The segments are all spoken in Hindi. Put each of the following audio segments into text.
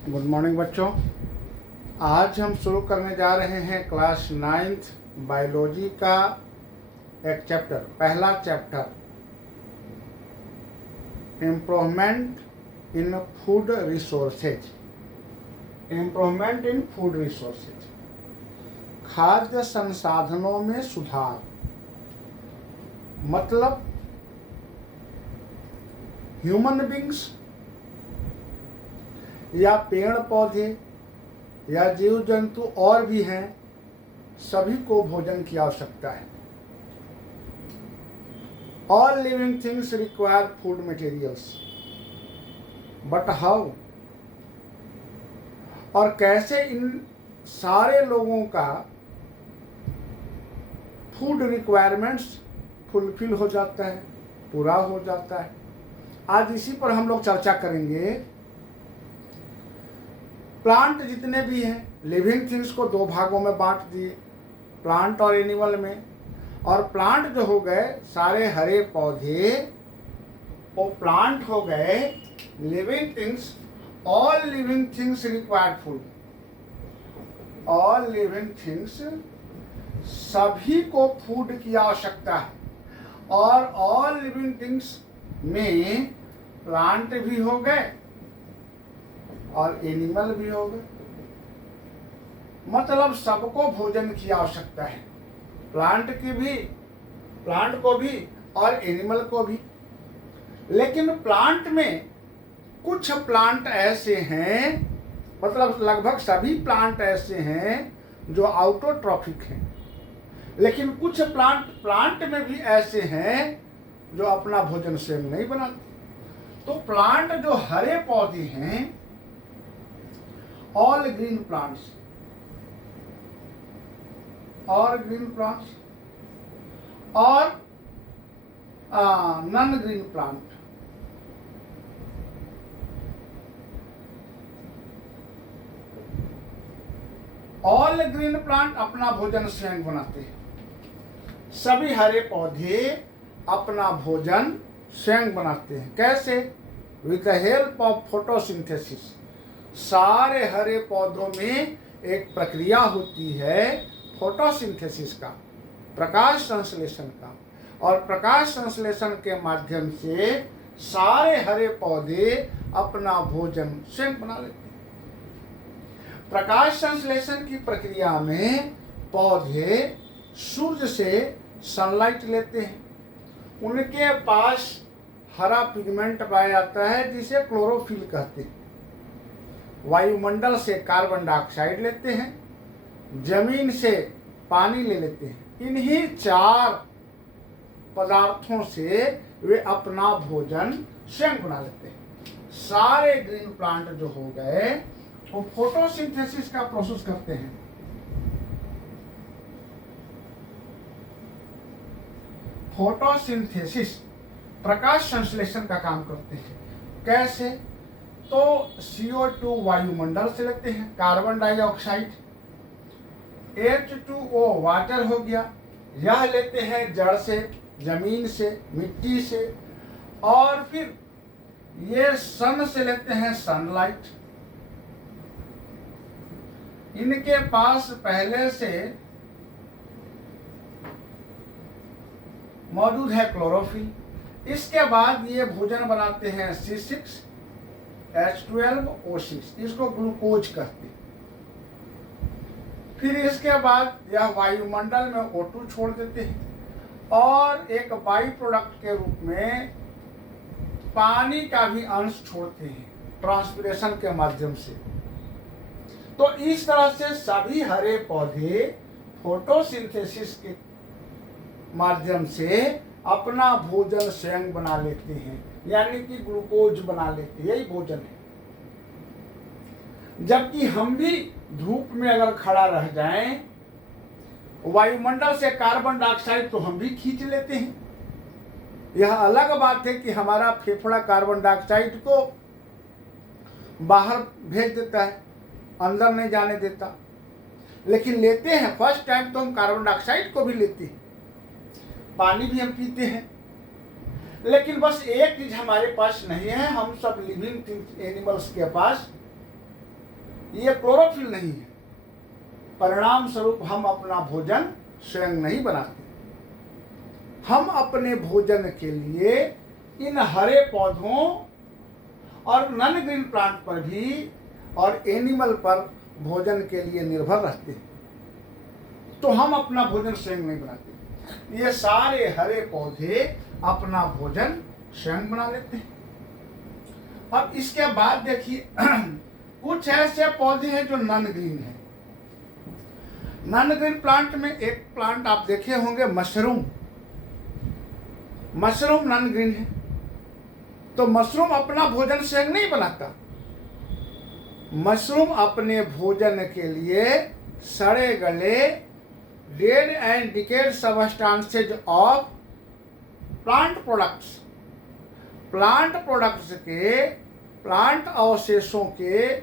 गुड मॉर्निंग बच्चों। आज हम शुरू करने जा रहे हैं क्लास 9th बायोलॉजी का एक चैप्टर, पहला chapter improvement in food resources. Improvement in food resources, खाद्य संसाधनों में सुधार। मतलब ह्यूमन बींग्स या पेड़ पौधे या जीव जंतु और भी हैं, सभी को भोजन की आवश्यकता है। All living things require food materials, but how, और कैसे इन सारे लोगों का फूड रिक्वायरमेंट्स फुलफिल हो जाता है, पूरा हो जाता है। आज इसी पर हम लोग चर्चा करेंगे। प्लांट जितने भी हैं, लिविंग थिंग्स को दो भागों में बांट दिए, प्लांट और एनिमल में। और प्लांट जो हो गए सारे हरे पौधे, वो प्लांट हो गए living things. All living things required food, all living things, सभी को फूड की आवश्यकता है। और ऑल लिविंग थिंग्स में प्लांट भी हो गए और एनिमल भी हो गए। मतलब सबको भोजन की आवश्यकता है, प्लांट को भी और एनिमल को भी। लेकिन प्लांट में कुछ प्लांट ऐसे हैं, मतलब लगभग सभी प्लांट ऐसे हैं जो ऑटोट्रॉफिक हैं। लेकिन कुछ प्लांट में भी ऐसे हैं जो अपना भोजन स्वयं नहीं बनाते। तो प्लांट जो हरे पौधे हैं, ऑल ग्रीन प्लांट्स, और ग्रीन प्लांट्स और non green plant, all green plant अपना भोजन स्वयं बनाते हैं। सभी हरे पौधे अपना भोजन स्वयं बनाते हैं। कैसे? With the help of photosynthesis. सारे हरे पौधों में एक प्रक्रिया होती है फोटोसिंथेसिस का, प्रकाश संश्लेषण का। और प्रकाश संश्लेषण के माध्यम से सारे हरे पौधे अपना भोजन स्वयं बना लेते हैं। प्रकाश संश्लेषण की प्रक्रिया में पौधे सूर्य से सनलाइट लेते हैं। उनके पास हरा पिगमेंट पाया जाता है जिसे क्लोरोफिल कहते हैं। वायुमंडल से कार्बन डाइऑक्साइड लेते हैं, जमीन से पानी ले लेते हैं। इन्हीं चार पदार्थों से वे अपना भोजन स्वयं बना लेते हैं। सारे ग्रीन प्लांट जो हो गए वो फोटोसिंथेसिस का प्रोसेस करते हैं। फोटोसिंथेसिस प्रकाश संश्लेषण का काम करते हैं। कैसे? तो CO2 वायुमंडल से लेते हैं, कार्बन डाइऑक्साइड, H2O वाटर हो गया, यह लेते हैं जड़ से, जमीन से, मिट्टी से। और फिर ये सन से लेते हैं सनलाइट। इनके पास पहले से मौजूद है क्लोरोफिल। इसके बाद ये भोजन बनाते हैं C6H12O6, इसको ग्लूकोज कहते हैं। फिर इसके बाद यह वायुमंडल में O2 छोड़ देते हैं और एक बाई प्रोडक्ट के रूप में पानी का भी अंश छोड़ते हैं ट्रांसपिरेशन के माध्यम से। तो इस तरह से सभी हरे पौधे फोटोसिंथेसिस के माध्यम से अपना भोजन स्वयं बना लेते हैं, यानी कि ग्लूकोज बना लेते हैं। यही भोजन है। जबकि हम भी धूप में अगर खड़ा रह जाएं, वायुमंडल से कार्बन डाइऑक्साइड तो हम भी खींच लेते हैं। यह अलग बात है कि हमारा फेफड़ा कार्बन डाइऑक्साइड को बाहर भेज देता है, अंदर नहीं जाने देता। लेकिन लेते हैं, फर्स्ट टाइम तो हम कार्बन डाइऑक्साइड को भी लेते हैं, पानी भी हम पीते हैं। लेकिन बस एक चीज हमारे पास नहीं है, हम सब लिविंग एनिमल्स के पास ये क्लोरोफिल नहीं है। परिणाम स्वरूप हम अपना भोजन स्वयं नहीं बनाते। हम अपने भोजन के लिए इन हरे पौधों और नॉन ग्रीन प्लांट पर भी और एनिमल पर भोजन के लिए निर्भर रहते हैं। तो हम अपना भोजन स्वयं नहीं बनाते। ये सारे हरे पौधे अपना भोजन स्वयं बना लेते हैं। अब इसके बाद देखिए कुछ ऐसे पौधे हैं जो नॉन ग्रीन है। नॉन ग्रीन प्लांट में एक प्लांट आप देखे होंगे, मशरूम। मशरूम नॉन ग्रीन है। तो मशरूम अपना भोजन स्वयं नहीं बनाता। मशरूम अपने भोजन के लिए सड़े गले dead and decade substances of plant products, plant products के, प्लांट अवशेषों के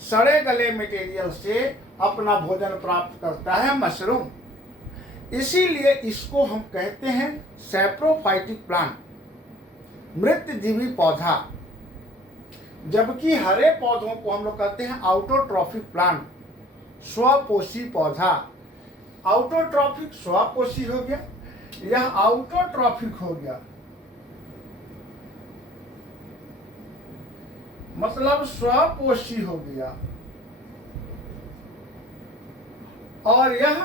सड़े गले मटेरियल से अपना भोजन प्राप्त करता है मशरूम। इसीलिए इसको हम कहते हैं सैप्रोफाइटिक प्लांट, मृतजीवी पौधा। जबकि हरे पौधों को हम लोग कहते हैं आउटोट्रॉफिक प्लांट, स्वपोषी पौधा। आउटोट्रॉफिक स्वपोषी हो गया, यह आउटोट्रॉफिक हो गया, मतलब स्वपोषी हो गया। और यह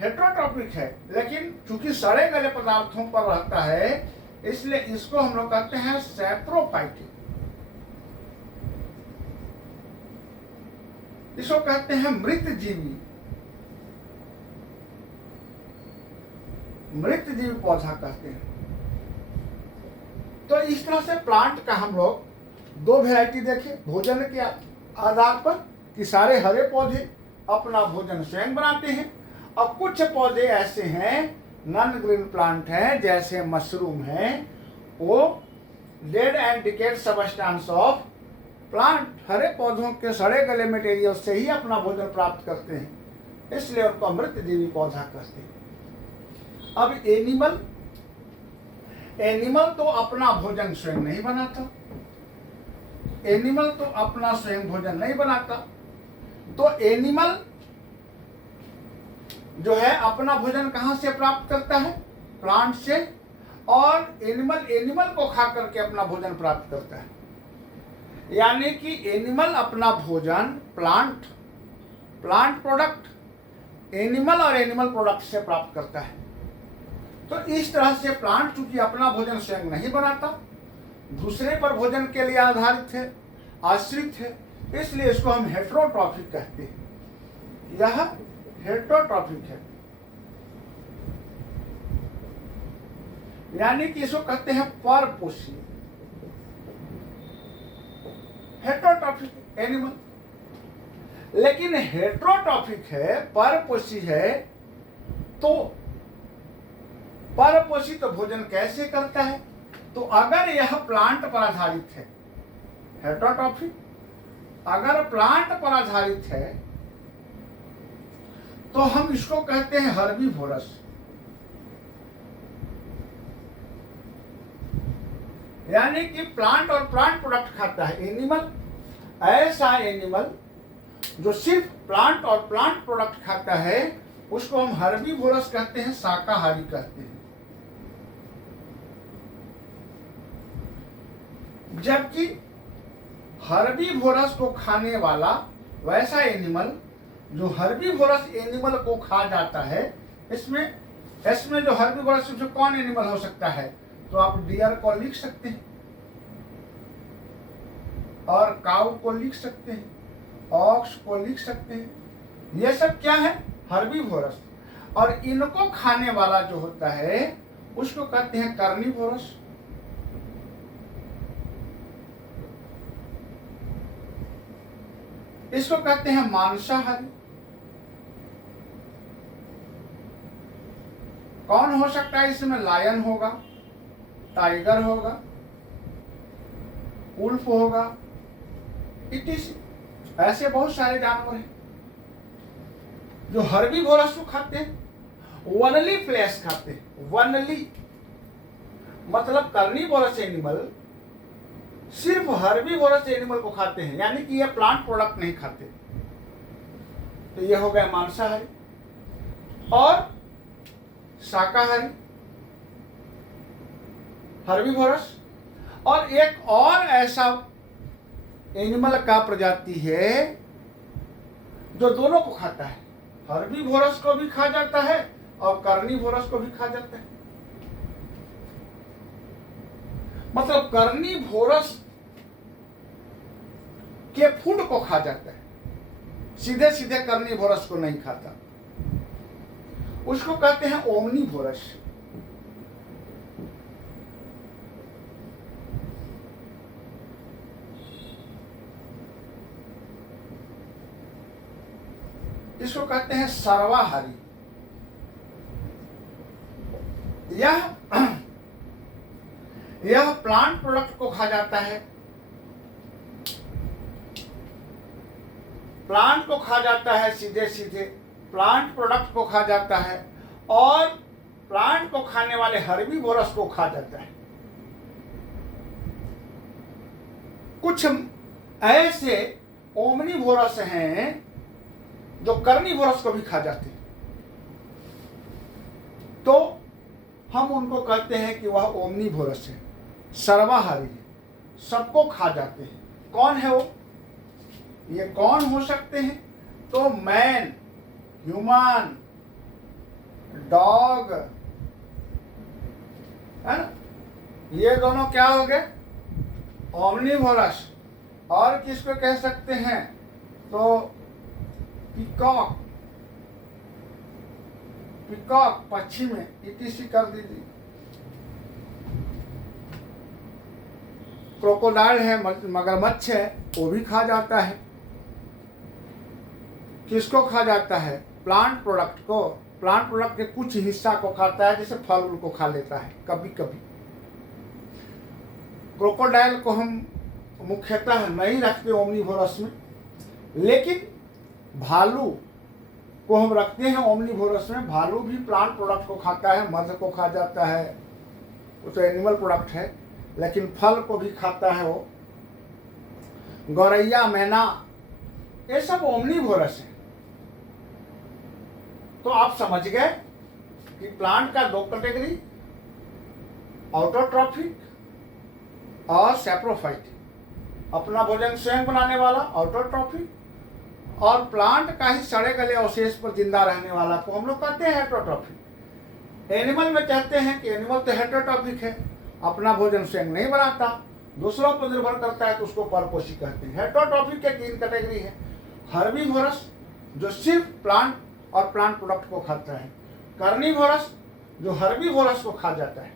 हेटेरोट्रॉपिक है, लेकिन चूंकि सड़े गले पदार्थों पर रहता है इसलिए इसको हम लोग कहते हैं सैप्रोफाइटिक। इसको कहते हैं मृतजीवी, मृतजीवी पौधा कहते हैं। तो इस तरह से प्लांट का हम लोग दो वैरायटी देखे भोजन के आधार पर कि सारे हरे पौधे अपना भोजन स्वयं बनाते हैं, और कुछ पौधे ऐसे हैं नॉन ग्रीन प्लांट हैं जैसे मशरूम है, वो dead and decayed substance of plant, हरे पौधों के सड़े गले मटेरियल से ही अपना भोजन प्राप्त करते हैं, इसलिए उनको मृतजीवी पौधा कहते हैं। अब एनिमल, एनिमल तो अपना भोजन स्वयं नहीं बनाता। एनिमल तो अपना स्वयं भोजन नहीं बनाता। तो एनिमल जो है अपना भोजन कहां से प्राप्त करता है? प्लांट से। और एनिमल को खा करके अपना भोजन प्राप्त करता है। यानी कि एनिमल अपना भोजन प्लांट प्रोडक्ट, एनिमल और एनिमल प्रोडक्ट से प्राप्त करता है। तो इस तरह से प्लांट चूंकि अपना भोजन स्वयं नहीं बनाता, दूसरे पर भोजन के लिए आधारित है, आश्रित है, इसलिए इसको हम हेटेरोट्रॉफिक कहते हैं। यह हेटेरोट्रॉफिक है, यानी कि इसको कहते हैं परपोषी, हेटेरोट्रॉफिक एनिमल। लेकिन हेटेरोट्रॉफिक है, परपोषी है, तो परपोषी तो भोजन कैसे करता है? तो अगर यह प्लांट पर आधारित है, हेटेरोट्रॉफिक अगर प्लांट पर आधारित है तो हम इसको कहते हैं हर्बीवोरस। यानी कि प्लांट और प्लांट प्रोडक्ट खाता है एनिमल। ऐसा एनिमल जो सिर्फ प्लांट और प्लांट प्रोडक्ट खाता है उसको हम हर्बीवोरस कहते हैं, शाकाहारी कहते हैं। जबकि हर्बीवोरस को खाने वाला वैसा एनिमल जो हर्बीवोरस एनिमल को खा जाता है, इसमें जो हर्बीवोरस जो कौन एनिमल हो सकता है? तो आप डियर को लिख सकते हैं, और काऊ को लिख सकते हैं, ऑक्स को लिख सकते हैं। ये सब क्या है? हर्बीवोरस। और इनको खाने वाला जो होता है उसको कहते हैं कार्निवोरस। इसको कहते हैं मांसाहारी। कौन हो सकता है इसमें? लायन होगा, टाइगर होगा, उल्फ होगा, इटिस। ऐसे बहुत सारे जानवर हैं जो हर्बीवोरस को खाते हैं, वनली फ्लैश खाते हैं। वनली मतलब कार्निवोरस एनिमल सिर्फ हर्बीवोरस एनिमल को खाते हैं, यानी कि ये प्लांट प्रोडक्ट नहीं खाते। तो ये हो गया मांसाहारी। और शाकाहारी हर्बीवोरस। और एक और ऐसा एनिमल का प्रजाति है जो दोनों को खाता है, हर्बीवोरस को भी खा जाता है और कार्निवोरस को भी खा जाता है। मतलब कार्निवोरस के फूड को खा जाता है, सीधे सीधे कार्निवोरस को नहीं खाता। उसको कहते हैं ओमनीवोरस। इसको कहते हैं सर्वाहारी। यह प्लांट प्रोडक्ट को खा जाता है, प्लांट को खा जाता है, सीधे सीधे प्लांट प्रोडक्ट को खा जाता है और प्लांट को खाने वाले हर्बीवोरस को खा जाता है। कुछ ऐसे ओमनीवोरस हैं जो कार्निवोरस को भी खा जाते हैं, तो हम उनको कहते हैं कि वह ओमनीवोरस है, सर्वाहारी है, सबको खा जाते हैं। कौन है वो? ये कौन हो सकते हैं? तो मैन, ह्यूमन, डॉग, है ना, ये दोनों क्या हो गए? ओमनीवोरस। और किसको कह सकते हैं? तो पिकॉक, पिकॉक पक्षी में ईटीसी कर दीजिए। क्रोकोडाइल है, मगरमच्छ है, वो भी खा जाता है। किसको खा जाता है? प्लांट प्रोडक्ट को, प्लांट प्रोडक्ट के कुछ हिस्सा को खाता है, जैसे फल को खा लेता है कभी कभी। क्रोकोडाइल को हम मुख्यतः नहीं रखते ओमनीवोरस में, लेकिन भालू को हम रखते हैं ओमनीवोरस में। भालू भी प्लांट प्रोडक्ट को खाता है, मध को खा जाता है, वो तो एनिमल प्रोडक्ट है, लेकिन फल को भी खाता है वो। गौरैया, मैना, ये सब ओमनीवोरस है। तो आप समझ गए कि प्लांट का दो कैटेगरी, ऑटोट्रॉफिक और सैप्रोफाइटिक। अपना भोजन स्वयं बनाने वाला ऑटोट्रॉफिक, और प्लांट का ही सड़े गले अवशेष पर जिंदा रहने वाला को हम लोग कहते हैं हेटेरोट्रॉफिक। एनिमल में कहते हैं कि एनिमल तो हेटेरोट्रॉफिक है, अपना भोजन स्वयं नहीं बनाता, दूसरों पर निर्भर करता है, तो उसको परपोषी कहते हैं। हेटेरोट्रॉफिक के तीन कैटेगरी है। हर्बीवोरस जो सिर्फ प्लांट और प्लांट प्रोडक्ट को खाता है, कार्निवोरस जो हर्बीवोरस को खा जाता है,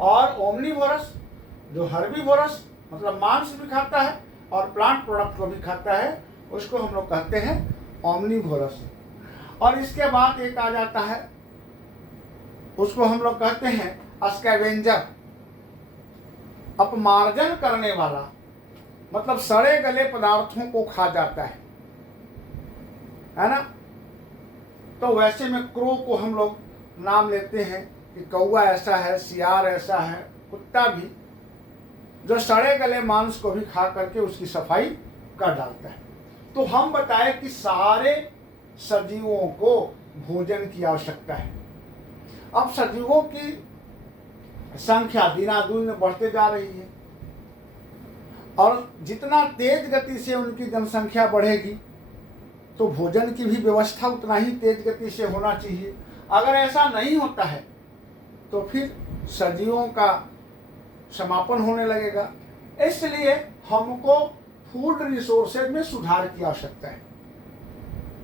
और ओमनीवोरस जो हर्बीवोरस मतलब मांस भी खाता है और प्लांट प्रोडक्ट को भी खाता है, उसको हम लोग कहते हैं ओमनीवोरस। और इसके बाद एक आ जाता है, उसको हम लोग कहते हैं स्कैवेंजर, अपमार्जन करने वाला, मतलब सड़े गले पदार्थों को खा जाता है ना। तो वैसे में क्रो को हम लोग नाम लेते हैं कि कौवा ऐसा है, सियार ऐसा है, कुत्ता भी, जो सड़े गले मांस को भी खा करके उसकी सफाई कर डालता है। तो हम बताए कि सारे सजीवों को भोजन की आवश्यकता है। अब सजीवों की संख्या दिनादुन बढ़ते जा रही है, और जितना तेज गति से उनकी जनसंख्या बढ़ेगी तो भोजन की भी व्यवस्था उतना ही तेज गति से होना चाहिए। अगर ऐसा नहीं होता है तो फिर सजीवों का समापन होने लगेगा। इसलिए हमको फूड रिसोर्सेज में सुधार की आवश्यकता है।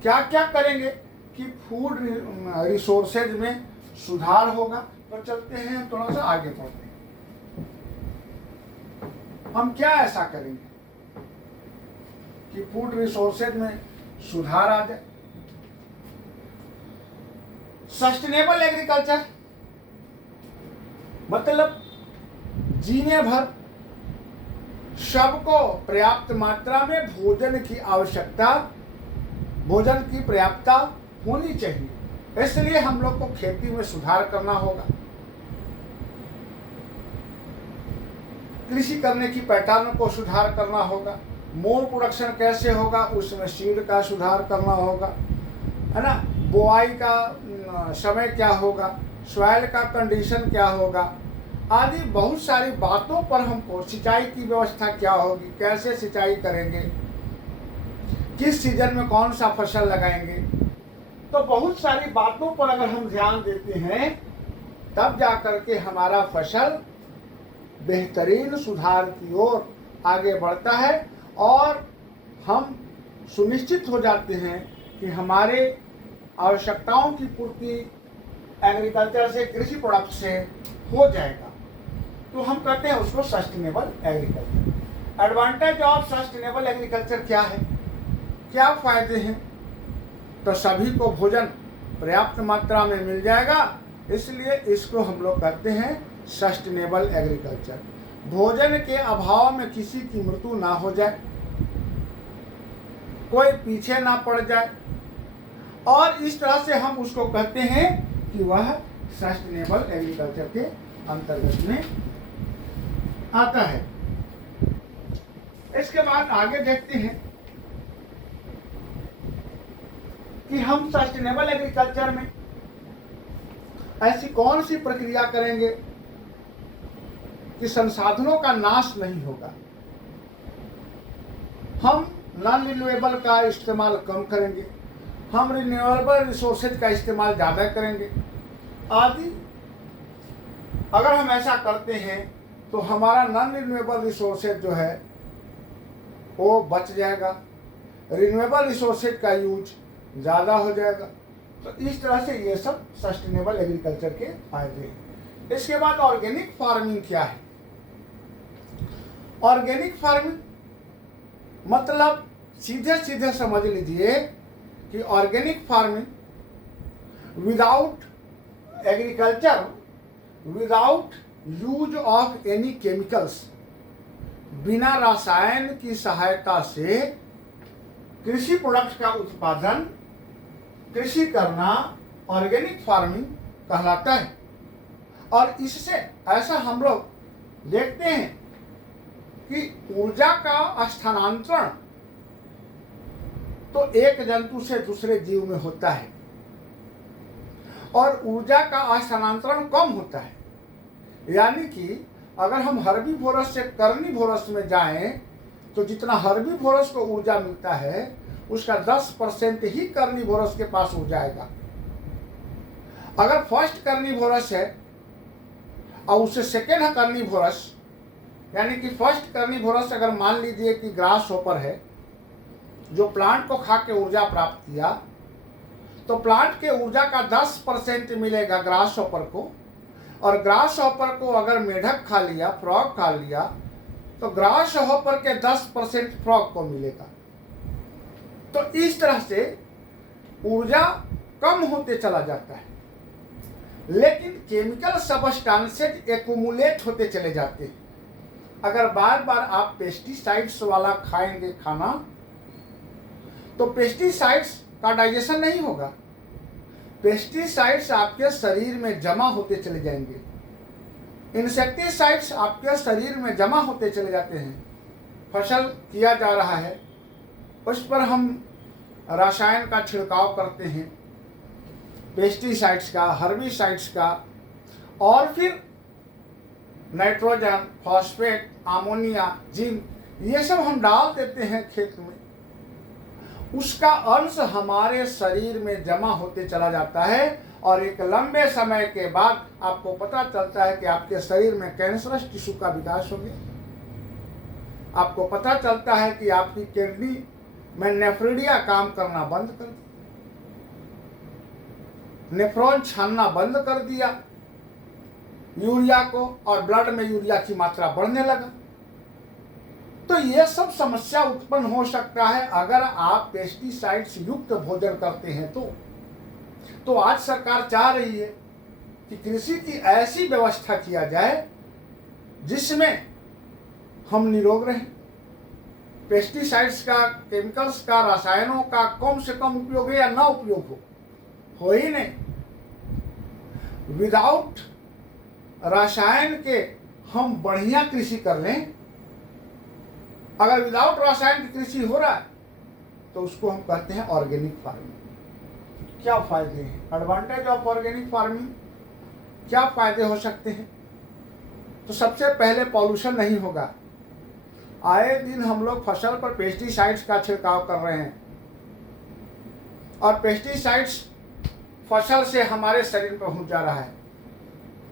क्या क्या करेंगे कि फूड रिसोर्सेज में सुधार होगा? तो चलते हैं थोड़ा सा आगे बढ़ते हैं। हम क्या ऐसा करेंगे कि फूड रिसोर्सेज में सुधार आ जाए? सस्टेनेबल एग्रीकल्चर मतलब जीने भर सबको पर्याप्त मात्रा में भोजन की आवश्यकता, भोजन की पर्याप्तता होनी चाहिए। इसलिए हम लोग को खेती में सुधार करना होगा। कृषि करने की पैटर्न को सुधार करना होगा, मोर प्रोडक्शन कैसे होगा, उसमें सीड का सुधार करना होगा, है ना, बुआई का समय क्या होगा, सॉइल का कंडीशन क्या होगा, आदि बहुत सारी बातों पर हमको, सिंचाई की व्यवस्था क्या होगी, कैसे सिंचाई करेंगे, किस सीजन में कौन सा फसल लगाएंगे, तो बहुत सारी बातों पर अगर हम ध्यान देते हैं तब जा कर के हमारा फसल बेहतरीन सुधार की ओर आगे बढ़ता है और हम सुनिश्चित हो जाते हैं कि हमारे आवश्यकताओं की पूर्ति एग्रीकल्चर से, कृषि प्रोडक्ट से हो जाएगा। तो हम कहते हैं उसको sustainable agriculture. Advantage of sustainable agriculture क्या है, क्या फायदे हैं? तो सभी को भोजन पर्याप्त मात्रा में मिल जाएगा, इसलिए इसको हम लोग कहते हैं सस्टेनेबल एग्रीकल्चर। भोजन के अभाव में किसी की मृत्यु ना हो जाए, कोई पीछे ना पड़ जाए, और इस तरह से हम उसको कहते हैं कि वह सस्टेनेबल एग्रीकल्चर के अंतर्गत में आता है। इसके बाद आगे देखते हैं कि हम सस्टेनेबल एग्रीकल्चर में ऐसी कौन सी प्रक्रिया करेंगे कि संसाधनों का नाश नहीं होगा, हम नॉन रिन्यूएबल का इस्तेमाल कम करेंगे, हम रिन्यूएबल रिसोर्सेज का इस्तेमाल ज़्यादा करेंगे आदि। अगर हम ऐसा करते हैं तो हमारा नॉन रिन्यूएबल रिसोर्सेज जो है वो बच जाएगा, रिन्यूएबल रिसोर्सेज का यूज ज़्यादा हो जाएगा। तो इस तरह से ये सब सस्टेनेबल एग्रीकल्चर के फायदे हैं। इसके बाद ऑर्गेनिक फार्मिंग क्या है? ऑर्गेनिक फार्मिंग मतलब सीधे सीधे समझ लीजिए कि organic farming without agriculture, without use of any chemicals, बिना रसायन की सहायता से कृषि प्रोडक्ट का उत्पादन, कृषि करना ऑर्गेनिक फार्मिंग कहलाता है। और इससे ऐसा हम लोग देखते हैं कि ऊर्जा का स्थानांतरण तो एक जंतु से दूसरे जीव में होता है और ऊर्जा का स्थानांतरण कम होता है। यानी कि अगर हम हर्बीवोरस से कार्निवोरस में जाएं तो जितना हर्बीवोरस को ऊर्जा मिलता है उसका 10% ही कार्निवोरस के पास हो जाएगा। अगर फर्स्ट कार्निवोरस है और उससे सेकेंड है कार्निवोरस, यानी कि फर्स्ट कार्निवोरस अगर मान लीजिए कि ग्रास हॉपर है जो प्लांट को खा के ऊर्जा प्राप्त किया, तो प्लांट के ऊर्जा का 10% मिलेगा ग्रास हॉपर को, और ग्रास हॉपर को अगर मेढक खा लिया, फ्रॉग खा लिया, तो ग्रास हॉपर के 10% फ्रॉग को मिलेगा। तो इस तरह से ऊर्जा कम होते चला जाता है, लेकिन केमिकल सबस्टांसेज एक्यूमुलेट होते चले जाते हैं। अगर बार बार आप पेस्टिसाइड्स वाला खाएंगे खाना तो पेस्टिसाइड्स का डाइजेशन नहीं होगा, पेस्टिसाइड्स आपके शरीर में जमा होते चले जाएंगे, इंसेक्टिसाइड्स आपके शरीर में जमा होते चले जाते हैं। फसल किया जा रहा है, उस पर हम रसायन का छिड़काव करते हैं, पेस्टिसाइड्स का, हर्बिसाइड्स का, और फिर नाइट्रोजन, फॉस्फेट, अमोनिया, जिंक, ये सब हम डाल देते हैं खेत में। उसका अंश हमारे शरीर में जमा होते चला जाता है और एक लंबे समय के बाद आपको पता चलता है कि आपके शरीर में कैंसरस टिश्यू का विकास हो गया। आपको पता चलता है कि आपकी किडनी में नेफ्रिडिया काम करना बंद कर दिया, नेफ्रॉन छानना बंद कर दिया यूरिया को, और ब्लड में यूरिया की मात्रा बढ़ने लगा। तो ये सब समस्या उत्पन्न हो सकता है अगर आप पेस्टिसाइड्स युक्त भोजन करते हैं। तो आज सरकार चाह रही है कि कृषि की ऐसी व्यवस्था किया जाए जिसमें हम निरोग रहें, पेस्टिसाइड्स का, केमिकल्स का, रसायनों का कम से कम उपयोग है या ना उपयोग हो ही नहीं। विदाउट रसायन के हम बढ़िया कृषि कर लें, अगर विदाउट रसायन की कृषि हो रहा है तो उसको हम कहते हैं ऑर्गेनिक फार्मिंग। क्या फायदे हैं? एडवांटेज ऑफ ऑर्गेनिक फार्मिंग, क्या फायदे हो सकते हैं? तो सबसे पहले पॉल्यूशन नहीं होगा। आए दिन हम लोग फसल पर पेस्टिसाइड्स का छिड़काव कर रहे हैं और पेस्टिसाइड्स फसल से हमारे शरीर पर पहुंच जा रहा है।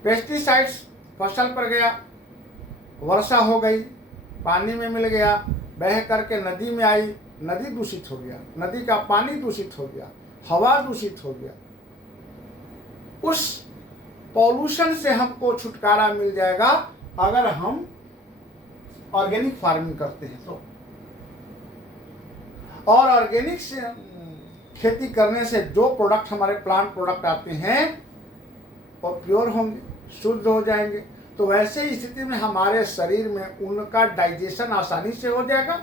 पेस्टिसाइड्स फसल पर गया, वर्षा हो गई, पानी में मिल गया, बह करके नदी में आई, नदी दूषित हो गया, नदी का पानी दूषित हो गया, हवा दूषित हो गया। उस पॉल्यूशन से हमको छुटकारा मिल जाएगा अगर हम ऑर्गेनिक फार्मिंग करते हैं तो। और ऑर्गेनिक से खेती करने से जो प्रोडक्ट हमारे प्लांट प्रोडक्ट आते हैं वो प्योर होंगे, शुद्ध हो जाएंगे। तो वैसे ही स्थिति में हमारे शरीर में उनका डाइजेशन आसानी से हो जाएगा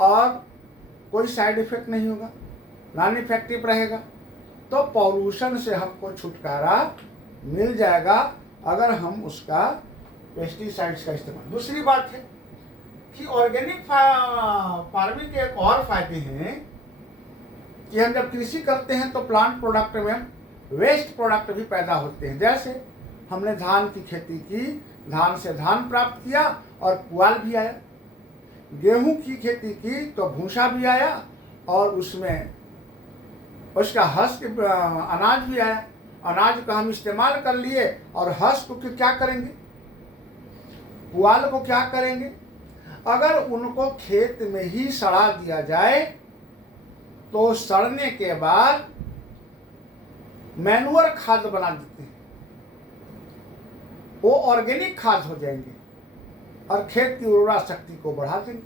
और कोई साइड इफेक्ट नहीं होगा, नॉन इफेक्टिव रहेगा। तो पॉल्यूशन से हमको छुटकारा मिल जाएगा अगर हम उसका पेस्टिसाइड्स का इस्तेमाल। दूसरी बात है कि ऑर्गेनिक फार्मिंग के एक और फायदे हैं कि हम जब कृषि करते हैं तो प्लांट प्रोडक्ट में वेस्ट प्रोडक्ट भी पैदा होते हैं। जैसे हमने धान की खेती की, धान से धान प्राप्त किया और पुआल भी आया। गेहूं की खेती की तो भूसा भी आया और उसमें उसका हस्क अनाज भी आया। अनाज का हम इस्तेमाल कर लिए और हस्क को क्या करेंगे, पुआल को क्या करेंगे? अगर उनको खेत में ही सड़ा दिया जाए तो सड़ने के बाद मैन्युअर खाद बना देते हैं, वो ऑर्गेनिक खाद हो जाएंगे और खेत की उर्वरा शक्ति को बढ़ा देंगे।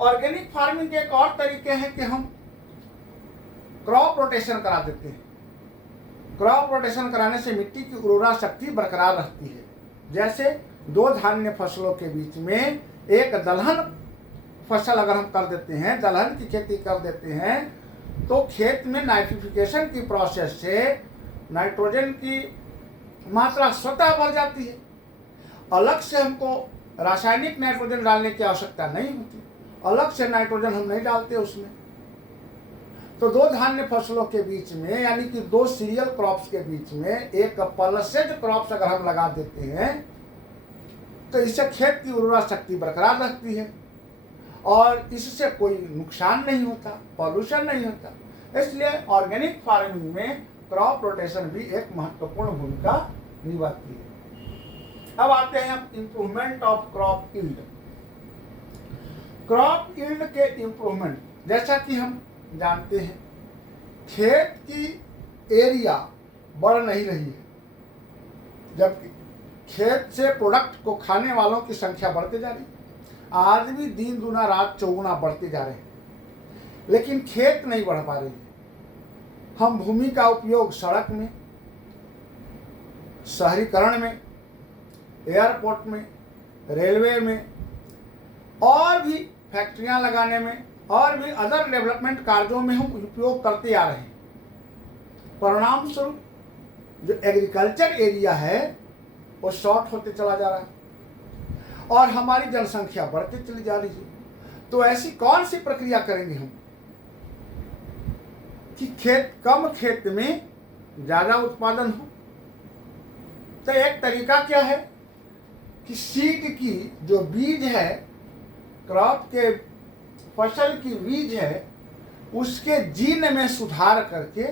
ऑर्गेनिक फार्मिंग के एक और तरीके हैं कि हम क्रॉप रोटेशन करा देते हैं। क्रॉप रोटेशन कराने से मिट्टी की उर्वरा शक्ति बरकरार रहती है। जैसे दो धान्य फसलों के बीच में एक दलहन फसल अगर हम कर देते हैं, दलहन की खेती कर देते हैं, तो खेत में नाइट्रिफिकेशन की प्रोसेस से नाइट्रोजन की मात्रा स्वतः बढ़ जाती है। अलग से हमको रासायनिक नाइट्रोजन डालने की आवश्यकता नहीं होती, अलग से नाइट्रोजन हम नहीं डालते उसमें। तो दो धान्य फसलों के बीच में यानी कि दो सीरियल क्रॉप्स के बीच में एक पल्सेज क्रॉप्स अगर हम लगा देते हैं तो इससे खेत की उर्वरा शक्ति बरकरार रहती है और इससे कोई नुकसान नहीं होता, पॉल्यूशन नहीं होता। इसलिए ऑर्गेनिक फार्मिंग में क्रॉप रोटेशन भी एक महत्वपूर्ण भूमिका निभाती है। अब आते हैं हम improvement of crop yield. Crop yield के इंप्रूवमेंट, जैसा कि हम जानते हैं खेत की एरिया बढ़ नहीं रही है, जबकि खेत से प्रोडक्ट को खाने वालों की संख्या बढ़ती जा रही है। आदमी दिन दुना रात चौगुना बढ़ते जा रहे हैं, लेकिन खेत नहीं बढ़ पा रही है। हम भूमि का उपयोग सड़क में, शहरीकरण में, एयरपोर्ट में, रेलवे में और भी फैक्ट्रियां लगाने में और भी अदर डेवलपमेंट कार्यों में हम उपयोग करते आ रहे हैं। परिणाम स्वरूप जो एग्रीकल्चर एरिया है वो शॉर्ट होते चला जा रहा है और हमारी जनसंख्या बढ़ती चली जा रही है। तो ऐसी कौन सी प्रक्रिया करेंगे हम कि कम खेत में ज़्यादा उत्पादन हो? तो एक तरीका क्या है कि सीड की जो बीज है, क्रॉप के फसल की बीज है, उसके जीन में सुधार करके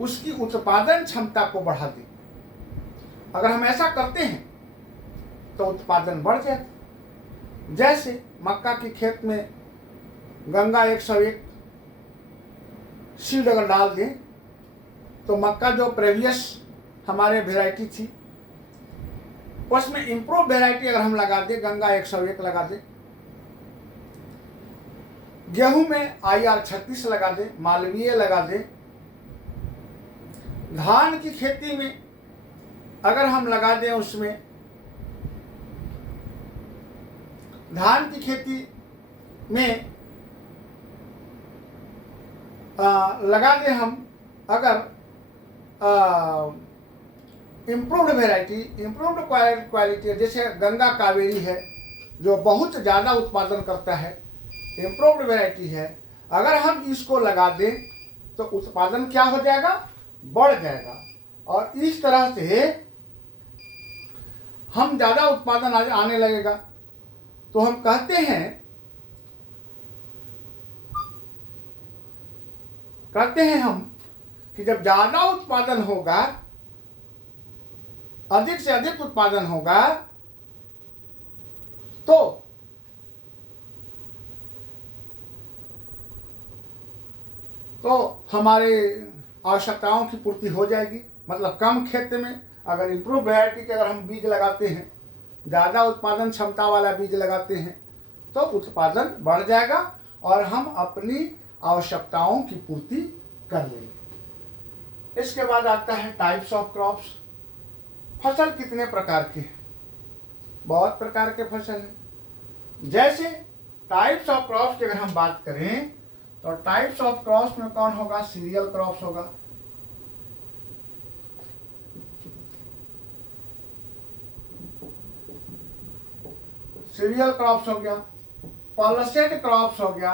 उसकी उत्पादन क्षमता को बढ़ा दें। अगर हम ऐसा करते हैं तो उत्पादन बढ़ जाएगा। जैसे मक्का के खेत में गंगा 101 सीड अगर डाल दें तो मक्का जो प्रीवियस हमारे वेराइटी थी उसमें इम्प्रूव वेराइटी अगर हम लगा दें, गंगा 101 लगा दें, गेहूं में IR 36 लगा दें, मालवीय लगा दें, धान की खेती में अगर हम लगा दें, उसमें धान की खेती में लगा दें हम अगर इम्प्रूव्ड वेराइटी, इम्प्रूव्ड क्वालिटी, जैसे गंगा कावेरी है जो बहुत ज़्यादा उत्पादन करता है, इम्प्रूव्ड वेराइटी है। अगर हम इसको लगा दें तो उत्पादन क्या हो जाएगा, बढ़ जाएगा। और इस तरह से हम ज़्यादा उत्पादन आने लगेगा। तो हम कहते हैं हम कि जब ज़्यादा उत्पादन होगा, अधिक से अधिक उत्पादन होगा, तो हमारे आवश्यकताओं की पूर्ति हो जाएगी। मतलब कम खेत में अगर इम्प्रूव वैरायटी के अगर हम बीज लगाते हैं, ज़्यादा उत्पादन क्षमता वाला बीज लगाते हैं, तो उत्पादन बढ़ जाएगा और हम अपनी आवश्यकताओं की पूर्ति कर लेंगे। इसके बाद आता है टाइप्स ऑफ क्रॉप्स। फसल कितने प्रकार के हैं? बहुत प्रकार के फसल हैं। जैसे टाइप्स ऑफ क्रॉप्स की अगर हम बात करें तो टाइप्स ऑफ क्रॉप्स में कौन होगा, सीरियल क्रॉप्स होगा। सीरियल क्रॉप्स हो गया, पल्सेड क्रॉप्स हो गया,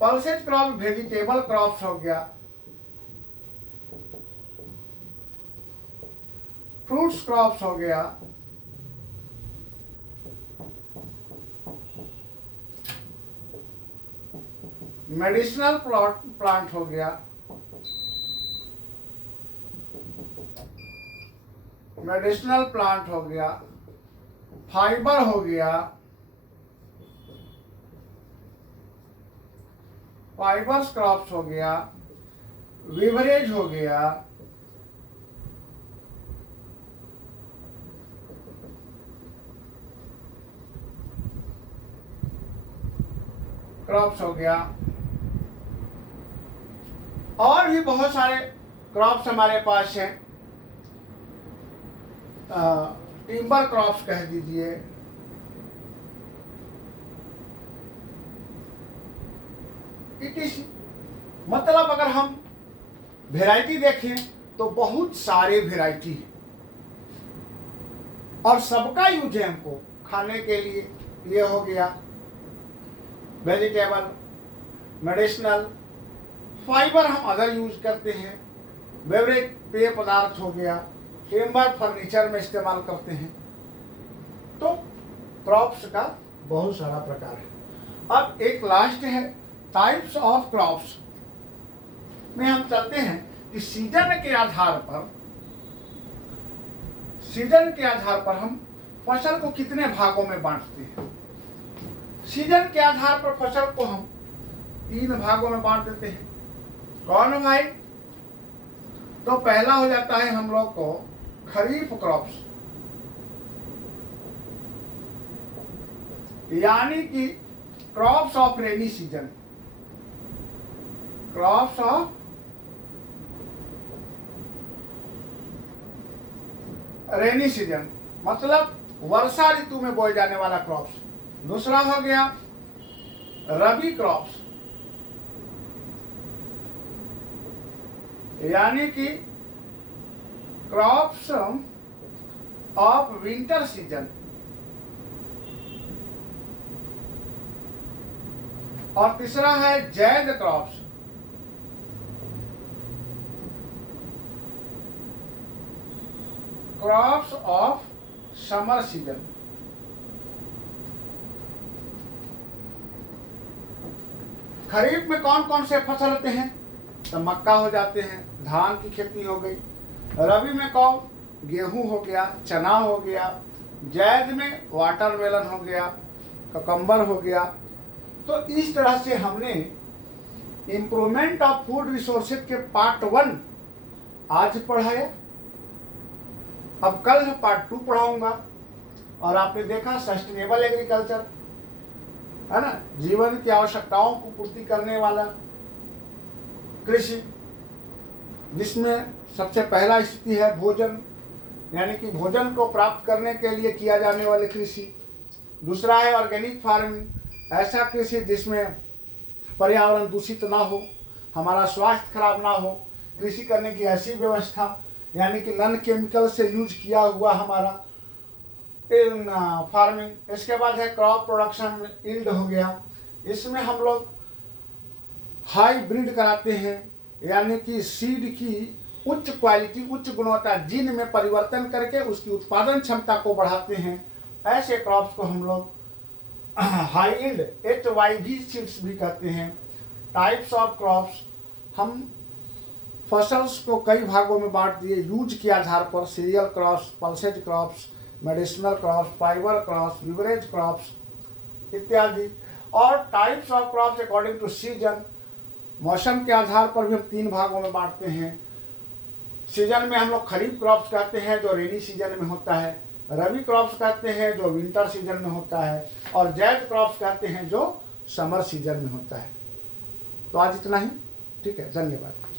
पल्सेड क्रॉप वेजिटेबल क्रॉप्स हो गया, फ्रूट्स क्रॉप्स हो गया, मेडिसिनल प्लांट हो गया, मेडिसिनल प्लांट हो गया, फाइबर हो गया, फाइबर्स क्रॉप्स हो गया, विवरेज हो गया, क्रॉप्स हो गया, और भी बहुत सारे क्रॉप्स हमारे पास हैं। टिम्बर क्रॉप्स कह दीजिए, मतलब अगर हम वैरायटी देखें तो बहुत सारे वैरायटी है और सबका यूज है हमको खाने के लिए। ये हो गया वेजिटेबल, मेडिसिनल, फाइबर हम अदर यूज करते हैं, बेवरेज पेय पदार्थ हो गया, टिम्बर फर्नीचर में इस्तेमाल करते हैं। तो क्रॉप्स का बहुत सारा प्रकार है। अब एक लास्ट है टाइप्स ऑफ क्रॉप्स में हम चलते हैं कि सीजन के आधार पर हम फसल को कितने भागों में बांटते हैं। सीजन के आधार पर फसल को हम 3 भागों में बांट देते हैं। कौन भाई? तो पहला हो जाता है हम लोग को खरीफ क्रॉप्स, यानी कि crops of rainy season. Crops of rainy season मतलब वर्षा ऋतु में बोए जाने वाला क्रॉप्स। दूसरा हो गया रबी क्रॉप्स, यानी कि क्रॉप्स ऑफ विंटर सीजन। और तीसरा है Zaid crops, crops of summer season. Kharif में कौन कौन से फसल होते हैं? तो मक्का हो जाते हैं, धान की खेती हो गई। रबी में कौन? गेहूं हो गया, चना हो गया। जैद में वाटरमेलन हो गया, ककम्बर हो गया। तो इस तरह से हमने इम्प्रूवमेंट ऑफ फूड रिसोर्सेज के पार्ट 1 आज पढ़ाया। अब कल पार्ट 2 पढ़ाऊंगा। और आपने देखा सस्टेनेबल एग्रीकल्चर है ना, जीवन की आवश्यकताओं को पूर्ति करने वाला कृषि, जिसमें सबसे पहला स्थिति है भोजन, यानी कि भोजन को प्राप्त करने के लिए किया जाने वाले कृषि। दूसरा है ऑर्गेनिक फार्मिंग, ऐसा कृषि जिसमें पर्यावरण दूषित ना हो, हमारा स्वास्थ्य खराब ना हो, कृषि करने की ऐसी व्यवस्था, यानी कि नॉन केमिकल से यूज किया हुआ हमारा इन फार्मिंग। इसके बाद है क्रॉप प्रोडक्शन यील्ड हो गया, इसमें हम लोग हाइब्रिड कराते हैं, यानी कि सीड की उच्च क्वालिटी, उच्च गुणवत्ता, जीन में परिवर्तन करके उसकी उत्पादन क्षमता को बढ़ाते हैं। ऐसे क्रॉप्स को हम लोग हाई यील्ड HYV सीड्स भी कहते हैं। टाइप्स ऑफ क्रॉप्स, हम फसल्स को कई भागों में बांट दिए यूज के आधार पर, cereal crops, pulses crops, medicinal crops, fibre crops, beverage crops इत्यादि। और types of crops according to season, मौसम के आधार पर भी हम 3 भागों में बांटते हैं। सीजन में हम लोग खरीफ क्रॉप्स कहते हैं जो रेनी सीजन में होता है, रबी क्रॉप्स कहते हैं जो विंटर सीजन में होता है, और जैद क्रॉप्स कहते हैं जो समर सीजन में होता है। तो आज इतना ही, ठीक है, धन्यवाद।